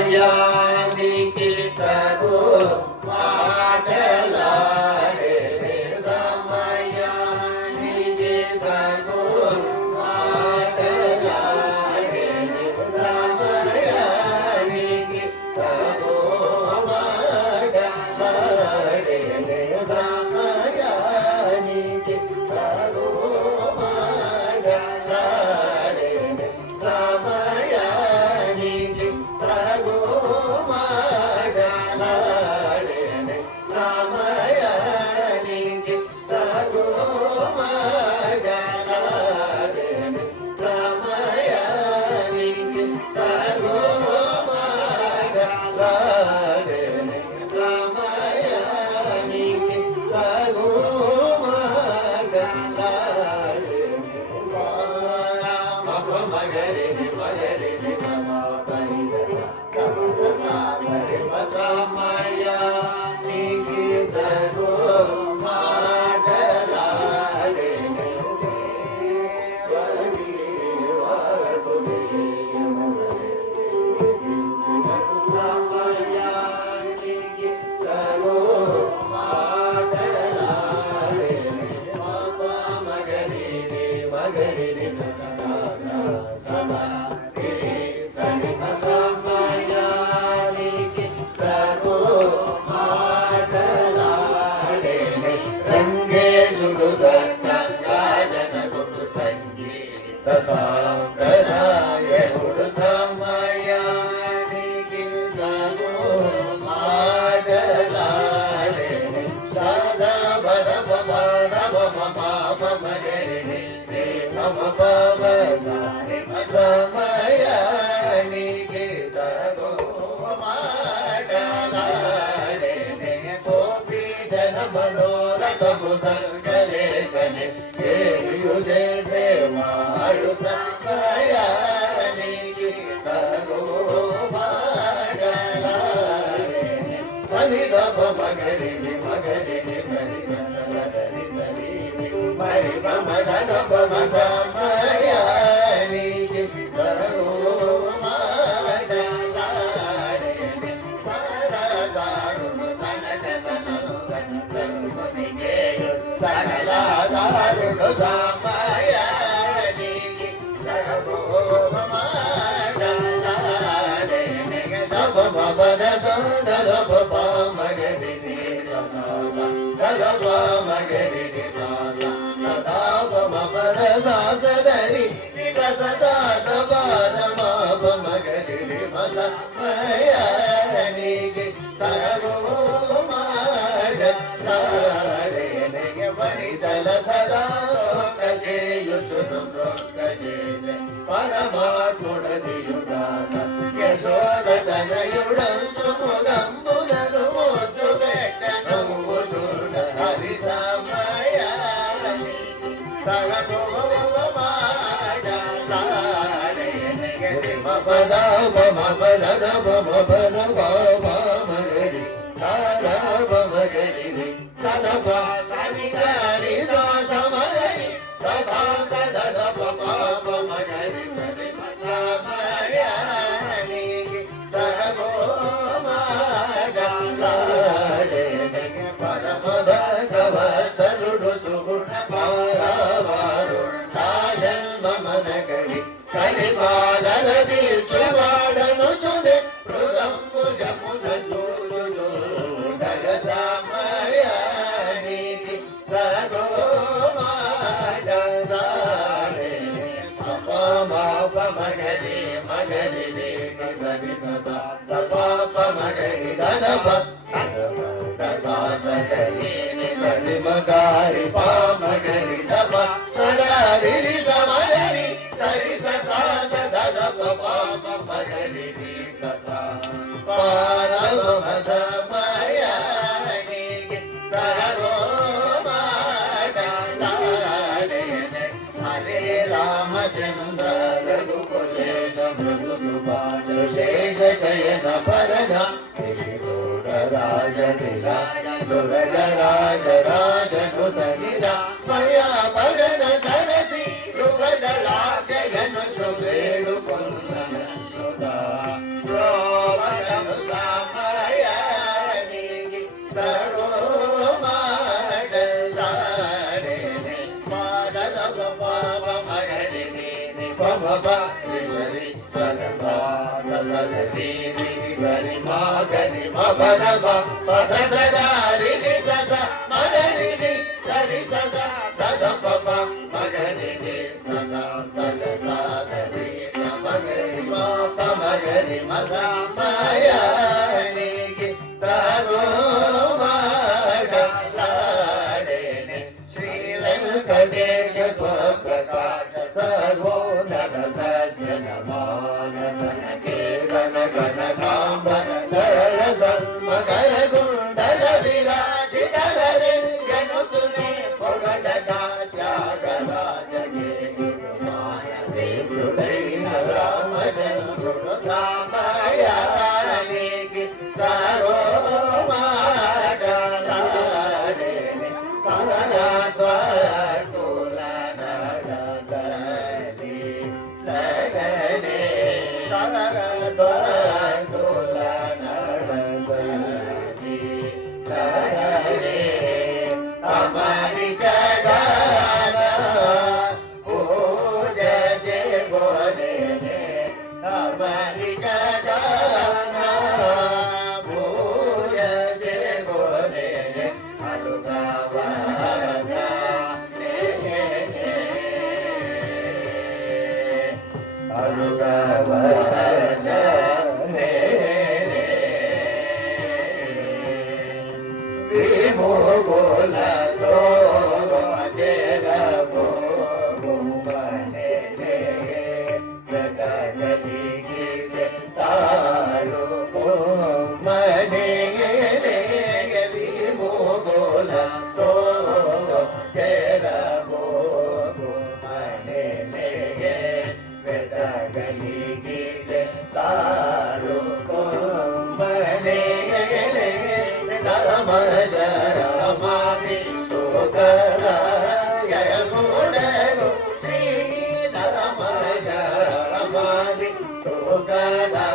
సమయానికి తగు మాటలాడే సమయానికి తగు మాటలాడే సమయానికి తగు మాటలాడే సమయానికి తగు మాటలాడే సమయానికి తగు మాటలాడే సమయానికి తగు మాటలాడే సమయానికి తగు మాటలాడే సమయానికి తగు మాటలాడే మగరిని మగరిని సమయానికి తగు మాటలాడే సమయానికి తగు మాటలాడే మగరిని మగరిని సమయానికి తగు మాటలాడే రంగేశుడు సత్తంగా జనకుడు సంగీత సాంప్రదాయకుడు సమయానికి తగు మాటలాడే దాదా బద పద మగరిని మమ పవ సమయానికి తగు మాటలాడే గోపీ జన మనోరథము సంకలేఖని కేయు చేసే వాడు సమయానికి తగు మాటలాడే ನಿ ದ ಪ ಮಗರಿ ನಿ ಮಗರಿ ನಿ ಸರಿ ಸರಿ ಸರಿ ಮರಿ ಪ ಮ ದ ದ ಪ ಮ ಸ ಮಯ ನಿ ಗೆ ತರೋ ಮ ದ ಲಾಡೆ ಸರ ಸಾರು ಸನ ಕ ಸನ ಗ ಸನ ನಿ ಗೆ ಸನ ಲಾ ದಾರು ಸ ಮಯ ನಿ ಗೆ ತರೋ ಮ ದ ಲಾಡೆ ನಿ ಗೆ ದ ಪ ಮ ಪ ದ ಸ ದ ದ ಪ ಪ ಮಗರಿ ನಿ ಸ ಸ ದ ದ ಪ ಮಗರಿ ನಿ ಸ ಸ ದ ಪ ಮ ಪ ದ ಸ ಸ ದ ರಿ ನಿ ಸ ಸ ದ ಸ ಪ ದ ಮ ಪ ಮಗರಿ ನಿ ಮ ಸ ಮಯ ನಿ ಗೆ ತರೋ ಮ ದ ಲಾಡೆ ನಿ ಗೆ ಮಣಿ ತಲ ಸದಾ ಕಜೆಯುಚುನು ಕಜೆ ಪರಮಾತ್ಮುಡದಿಯುಡಾನ ಯಶೋದ ತನಯುಡಂಚು ಮುಗಂಬುದನು ಮುದ್ದು ಬೆಟ್ಟ ನೋವು ಚೂಡ ಹರಿಸ ಮಯ ತಗೋ ಮಾಡಲಾಡೆ ಮ ಪದ ಮ ಪದ ಮ ಪದ ಮಗರಿ ದಾದ ಮಗರಿ ತದ ಪ ಸನಿ ಗರಿ ಸ ಸಮಗರಿ ಸದ ಸದ ಪ ಪ ಮಗರಿ ಸರಿ ಸ ಮಯ ನಿ ತಗೋ ಮಾಡಲಾಡೆ ಪರಮ ಭಗವ ಸರುಡು ಸುಗುಣ ಪಾರವಾರು ಜನ್ಮ ಮನಗಳಿ ಕಲಿಪಾದರದಿ ಚುವಾಡನು ಚುದೆ ಮೃದಂಬು ಜಮುನ ಚೂರು ಡಗ ಸಮಯ ನಿ ತಗೋ ಮಾಡಲಾಡೆ ಪ ಮ ಪ ಮಗರಿ ಮಗರಿ ನಿ ಸರಿ ಸ ಸ ಪ ಪ ಮಗರಿ ದ ಪ ದ ಸ ಸ ದ ನಿ ಸರಿ ಮಗರಿ ಪ ಮಗರಿ ದ ಪ ಸದ ರಿ ರಿ ಸ ಮಗರಿ ಸರಿ ಸ ಸ ದ ದ ಪ ಪ ಮಗರಿ ರಿ ಸ ಸ ಪ ರ ಮ ಸ ಮಯ ನಿ ಗೆ ತರೋ ಮಾಡಲಾಡೆ ಹರೇ ರಾಮಚಂದ್ರ ರಘುಕುಲೇಶ ಮೃದು ಸುಭಾಷ ಶೇಷ ಶಯನ ಪರಧ ಸೂರ ರಾಜ ನಿರಾಜ ದುರಗ ರಾಜ ರಾಜನುತ ನಿರ ಮಯ ಪರನ ಸರಸಿ ಧ್ರುವದಳಾಚಯನು ಚುಬೇಡು ಕೊಂದನ ಮಯ ನಿ ತರೋ ಮಾಡಲಾಡೆ ಪಾದದ ಪಾಪ ಮಗರಿ ನಿ ಪಮ ಪ ಸರಿ ಸದ ಸದ ರಿ ರಿ ಸರಿ ಮಗರಿ ಮ ಪದ ಪ ಸ ಸ ದ ರಿ ರಿ ಸ ಸ ಮಗರಿ ನಿ ಸರಿ ಸ ಸ ದ ಪ ಪ ಮಗರಿ ನಿ ಸ ಸ ದ ಸ ದ ರಿ ಸ ಮಗರಿ ಮ ಪ ಮಗರಿ ಮ ಸ ಮಯ ನಿ ಗೆ ತರೋ ಮಾಡಲಾಡೆ ಶ್ರೀ ವೆಂಕಟೇಶ ಸ್ವಪ್ರಕಾಶ ಸರ್ವೋನ್ನತ ಸಜ್ಜನ ಮಾನಸನ ಕೇತನ ಗಣ ಕಾಂಬನ ಕರಳ ಸನ್ಮಕರ ಗುಂಡಲ ವಿರಾಜಿತ ರಂಗನುತುನೆ ಪೊಗಡದ ತ್ಯಾಗರಾಜಗೆ ಗುರುಮಾನವೇ ಗುರುಡೈನ ರಾಮಚಂದ್ರುಡು ಸಾಮಯ ನಿ ಗೆ ತರೋ ಮಾಡಲಾಡೆ ಸರಳಾದ್ವರ ಕುಲ ನಡಗಲಿ ಲಗನೆ ಸರಳಾದ್ವರ ಕುಲ ನಡಗಲಿ ಲಗನೆ ಅಮರಿ ಜಗನ ಪೂಜ ಜಯ ಗೋನೆ ಅಮರಿ ಜಗನ ಪೂಜ ಜಯ ಗೋನೆ ಅನುಗವನ ಅನುಗವನ ವಿಮೋಗೋಲ ಲೋಗೋ ಜರ ಮನೆ ಜಗಲಿ ತಾಳು ಮನೆ ವಿಮೋಗೋಲ ತೋ ಜರ ಮನೆ ಗಲಿಗೆ ತಾಳು ಮನೆ ಶರಮಾದಿ ಸುಖದಾಯ ಗುಣಗು ಶ್ರೀರಾಮ ಶರಮಾದಿ ಸುಖದಾಯ